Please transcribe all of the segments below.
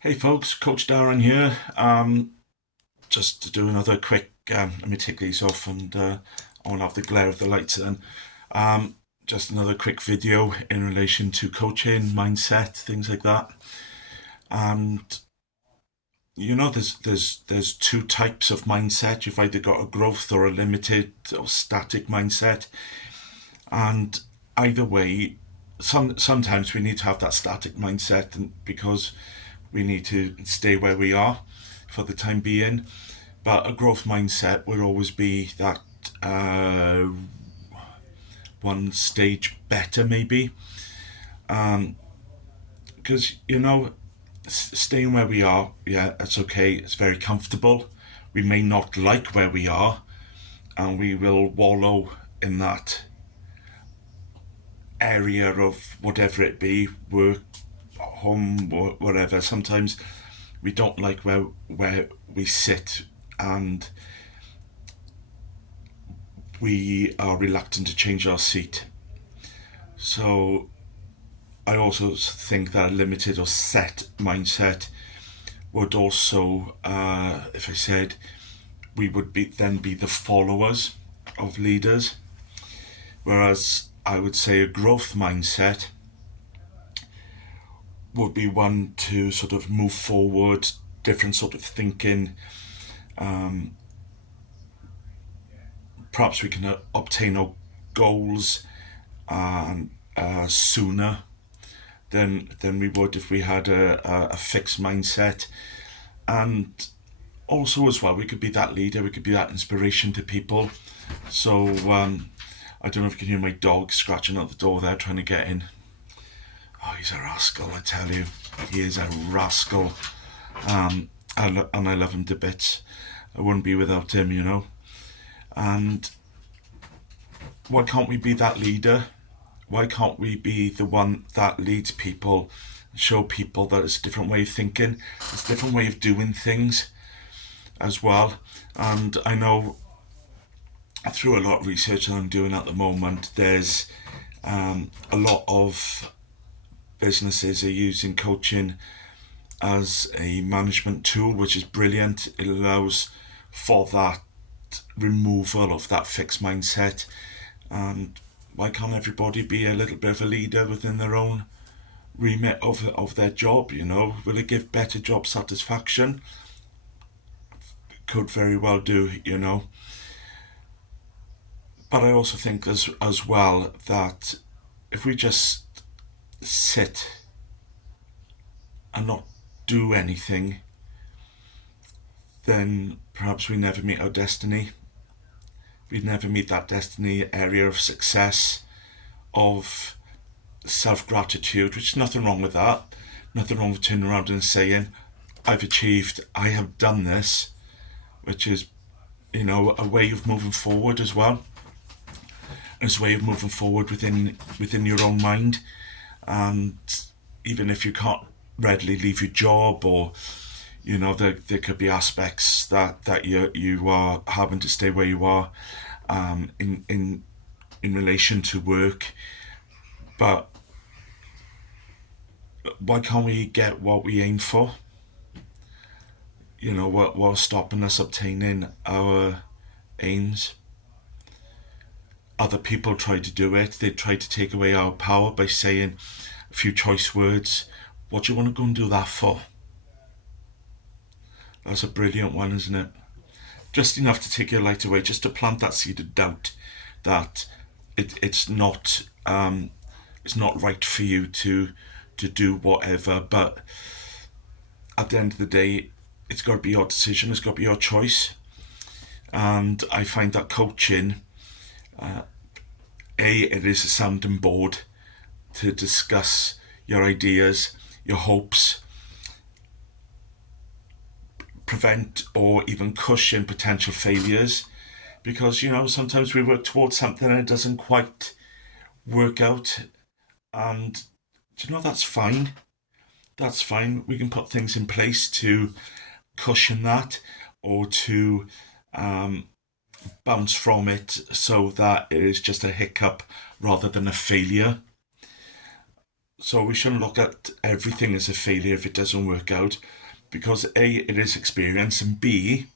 Hey folks, Coach Darren here. Just to do another quick, let me take these off and I won't have the glare of the lights then. Just another quick video in relation to coaching, mindset, things like that. And there's two types of mindset. You've either got a growth or a limited or static mindset. And either way, sometimes we need to have that static mindset because we need to stay where we are for the time being. But a growth mindset will always be that uh, one stage better, maybe. Because, staying where we are, yeah, it's okay. It's very comfortable. We may not like where we are, and we will wallow in that area of whatever it be, work, home, or whatever. Sometimes we don't like where we sit, and we are reluctant to change our seat. So I also think that a limited or set mindset would also, if I said, we would be the followers of leaders, whereas I would say a growth mindset would be one to sort of move forward, different sort of thinking. Perhaps we can obtain our goals and sooner than we would if we had a fixed mindset. And also, as well, we could be that leader, we could be that inspiration to people. So I don't know if you can hear my dog scratching at the door there, trying to get in. Oh, he's a rascal, I tell you. He is a rascal. And I love him to bits. I wouldn't be without him. And why can't we be that leader? Why can't we be the one that leads people, show people that it's a different way of thinking, it's a different way of doing things as well? And I know through a lot of research that I'm doing at the moment, there's a lot of businesses are using coaching as a management tool, which is brilliant. It allows for that removal of that fixed mindset. And why can't everybody be a little bit of a leader within their own remit of their job? Will it give better job satisfaction? Could very well do. But I also think as well that if we just sit and not do anything, then perhaps we never meet our destiny. We'd never meet that destiny area of success, of self gratitude, which is nothing wrong with that. Nothing wrong with turning around and saying, I've achieved, I have done this, which is, a way of moving forward as well. As a way of moving forward within your own mind. And even if you can't readily leave your job, or there could be aspects that you are having to stay where you are, in relation to work. But why can't we get what we aim for? What's stopping us obtaining our aims? Other people try to do it. They try to take away our power by saying a few choice words. What do you want to go and do that for? That's a brilliant one, isn't it? Just enough to take your light away, just to plant that seed of doubt that it's not right for you to do whatever. But at the end of the day, it's got to be your decision. It's got to be your choice. And I find that coaching, it is a sounding board to discuss your ideas, your hopes, prevent or even cushion potential failures. Because, sometimes we work towards something and it doesn't quite work out. And, that's fine. That's fine. We can put things in place to cushion that, or to bounce from it, so that it is just a hiccup rather than a failure. So we shouldn't look at everything as a failure if it doesn't work out, because A, it is experience, and B,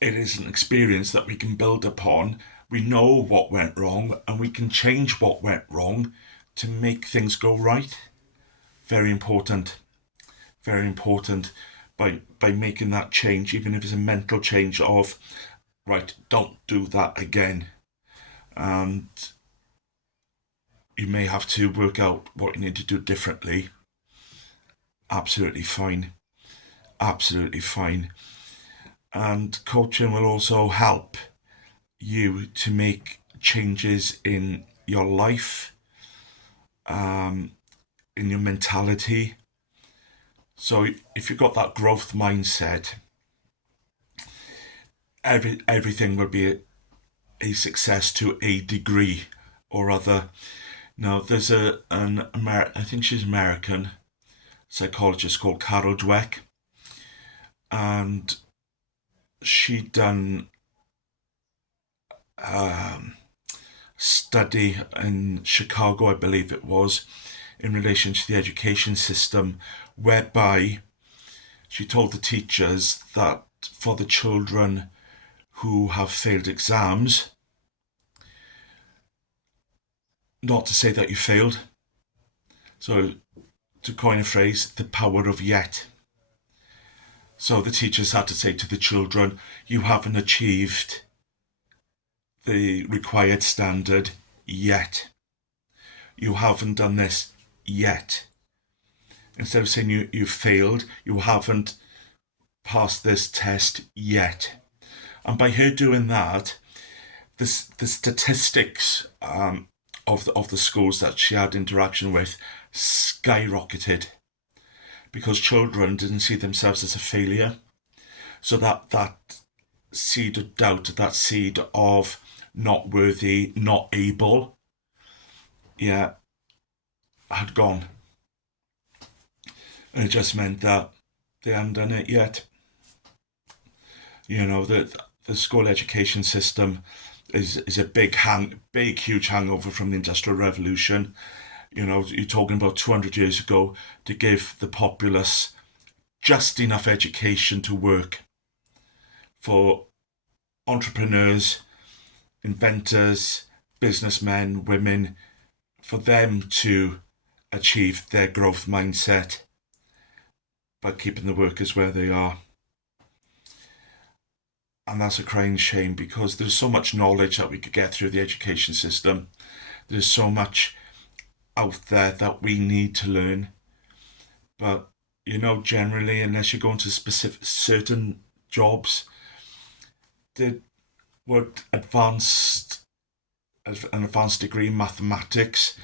it is an experience that we can build upon. We know what went wrong and we can change what went wrong to make things go right. Very important. Very important. By making that change, even if it's a mental change of, right, don't do that again. And you may have to work out what you need to do differently. Absolutely fine. Absolutely fine. And coaching will also help you to make changes in your life, in your mentality. So if you've got that growth mindset, everything will be a success to a degree or other. Now, there's I think she's American psychologist called Carol Dweck, and she done study in Chicago, I believe it was, in relation to the education system, whereby she told the teachers that for the children who have failed exams, not to say that you failed. So, to coin a phrase, the power of yet. So the teachers had to say to the children, you haven't achieved the required standard yet. You haven't done this yet. Instead of saying you failed, you haven't passed this test yet. And by her doing that, the statistics of the schools that she had interaction with skyrocketed, because children didn't see themselves as a failure. So that seed of doubt, that seed of not worthy, not able, yeah, had gone. And it just meant that they hadn't done it yet. You know, the school education system is a big, huge hangover from the Industrial Revolution. You know, you're talking about 200 years ago, to give the populace just enough education to work, for entrepreneurs, inventors, businessmen, women, for them to achieve their growth mindset by keeping the workers where they are. And that's a crying shame, because there's so much knowledge that we could get through the education system. There's so much out there that we need to learn. But, you know, generally, unless you go into specific certain jobs, did what an advanced degree in mathematics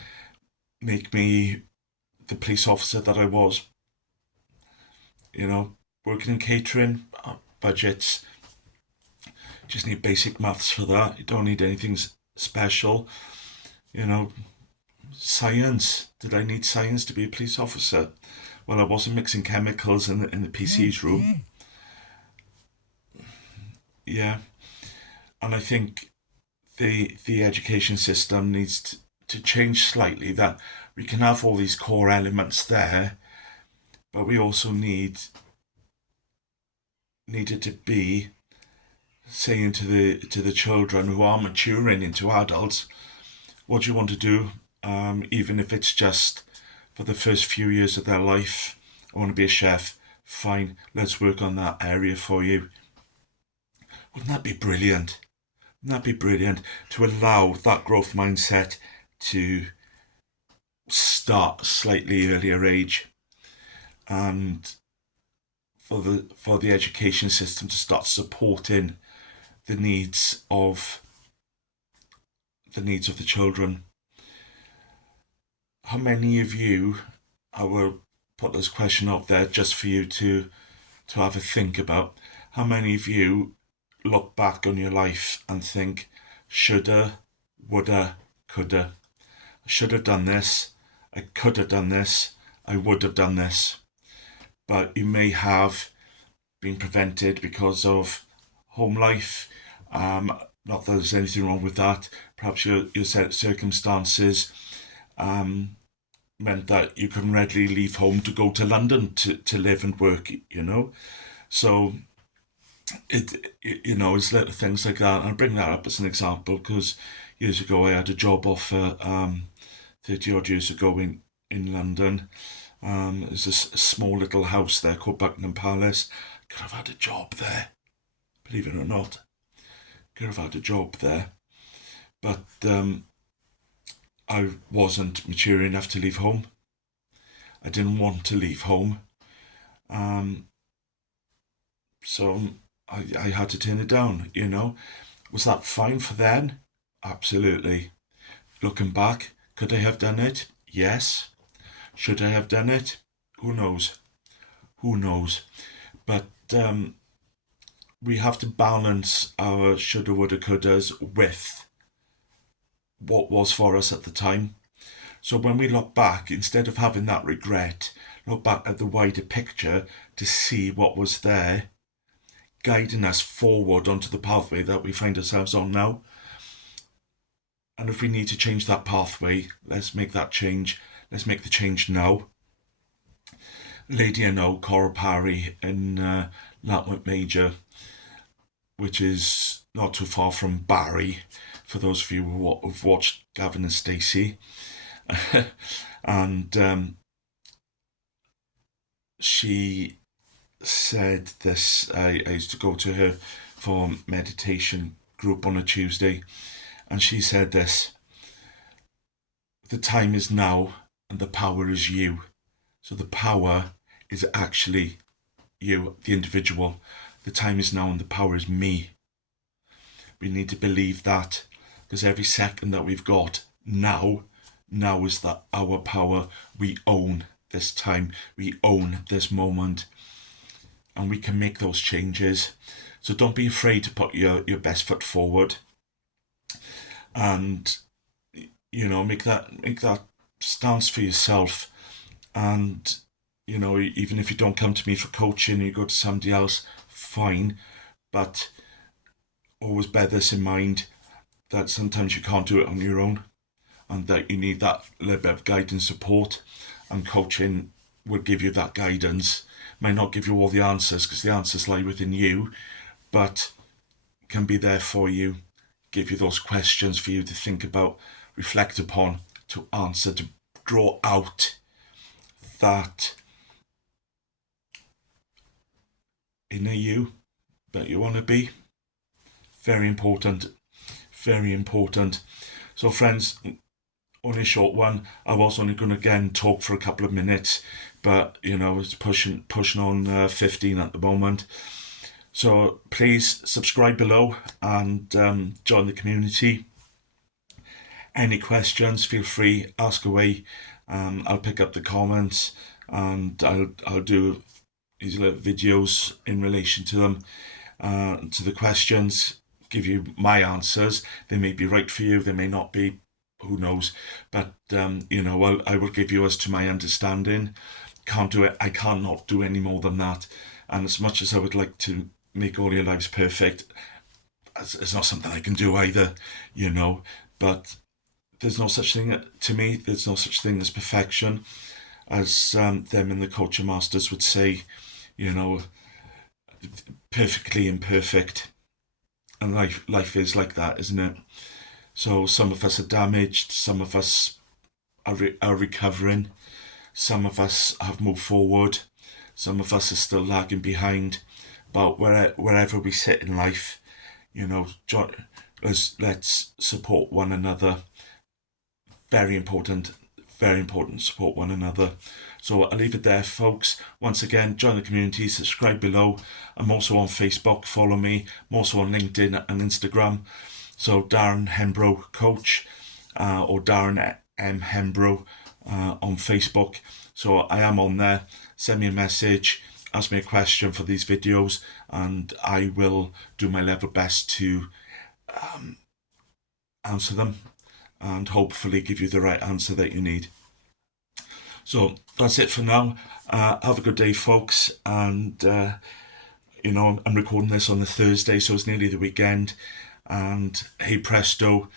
make me the police officer that I was? You know, working in catering, budgets, just need basic maths for that. You don't need anything special. You know, science. Did I need science to be a police officer? Well, I wasn't mixing chemicals in the PC's room. Yeah, and I think the education system needs to change slightly. That we can have all these core elements there, but we also needed to be saying to the children who are maturing into adults, what do you want to do? Even if it's just for the first few years of their life. I want to be a chef. Fine, let's work on that area for you. Wouldn't that be brilliant? Wouldn't that be brilliant to allow that growth mindset to start slightly earlier age, and for the education system to start supporting the needs of the children. How many of you, I will put this question up there just for you to have a think about, how many of you look back on your life and think, shoulda, woulda, coulda, I should have done this, I could have done this, I would have done this, but you may have been prevented because of home life. Not that there's anything wrong with that. Perhaps your circumstances, meant that you can readily leave home to go to London to live and work, So it's little things like that. I bring that up as an example because years ago I had a job offer, 30 odd years ago in London. There's a small little house there called Buckingham Palace. Could have had a job there, believe it or not. Could have had a job there. But I wasn't mature enough to leave home. I didn't want to leave home. So I had to turn it down, Was that fine for then? Absolutely. Looking back, could I have done it? Yes. Should I have done it? Who knows? Who knows? But we have to balance our shoulda, woulda, couldas with what was for us at the time. So when we look back, instead of having that regret, look back at the wider picture to see what was there, guiding us forward onto the pathway that we find ourselves on now. And if we need to change that pathway, let's make that change. Let's make the change now. Lady I Know, Cora Parry in Latwick Major, which is not too far from Barry, for those of you who've watched Gavin and Stacey. And she said this, I used to go to her for meditation group on a Tuesday, and she said this: the time is now and the power is you. So the power is actually you, the individual. The time is now and the power is me. We need to believe that, because every second that we've got now is that our power. We own this time. We own this moment. And we can make those changes. So don't be afraid to put your best foot forward. And, make that stance for yourself. And, even if you don't come to me for coaching, you go to somebody else, fine. But always bear this in mind, that sometimes you can't do it on your own, and that you need that little bit of guidance and support. And coaching will give you that guidance. Might not give you all the answers, because the answers lie within you, but can be there for you, give you those questions for you to think about, reflect upon, to answer, to draw out that inner you that you want to be. Very important. Very important. So friends, only a short one. I was only going to again talk for a couple of minutes, but it's pushing on 15 at the moment. So please subscribe below and join the community. Any questions, feel free, ask away. I'll pick up the comments and I'll do these little videos in relation to them, to the questions, give you my answers. They may be right for you, they may not be, who knows, but I will give you as to my understanding. Can't do it, I cannot do any more than that. And as much as I would like to make all your lives perfect, it's not something I can do either, but there's no such thing, to me, there's no such thing as perfection, as them in the Culture Masters would say, perfectly imperfect. And life is like that, isn't it? So some of us are damaged, some of us are recovering, some of us have moved forward, some of us are still lagging behind. But wherever we sit in life, let's support one another. Very important to support one another. So I'll leave it there, folks. Once again, join the community, subscribe below. I'm also on Facebook, follow me. I'm also on LinkedIn and Instagram. So Darren Hembrow Coach, or Darren M. Hembrow on Facebook. So I am on there. Send me a message, ask me a question for these videos, and I will do my level best to answer them and hopefully give you the right answer that you need. So that's it for now. Have a good day, folks. And, I'm recording this on the Thursday, so it's nearly the weekend. And hey presto,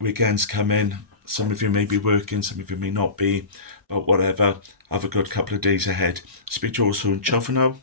weekends come in. Some of you may be working, some of you may not be, but whatever. Have a good couple of days ahead. Speak to you all soon. Ciao for now.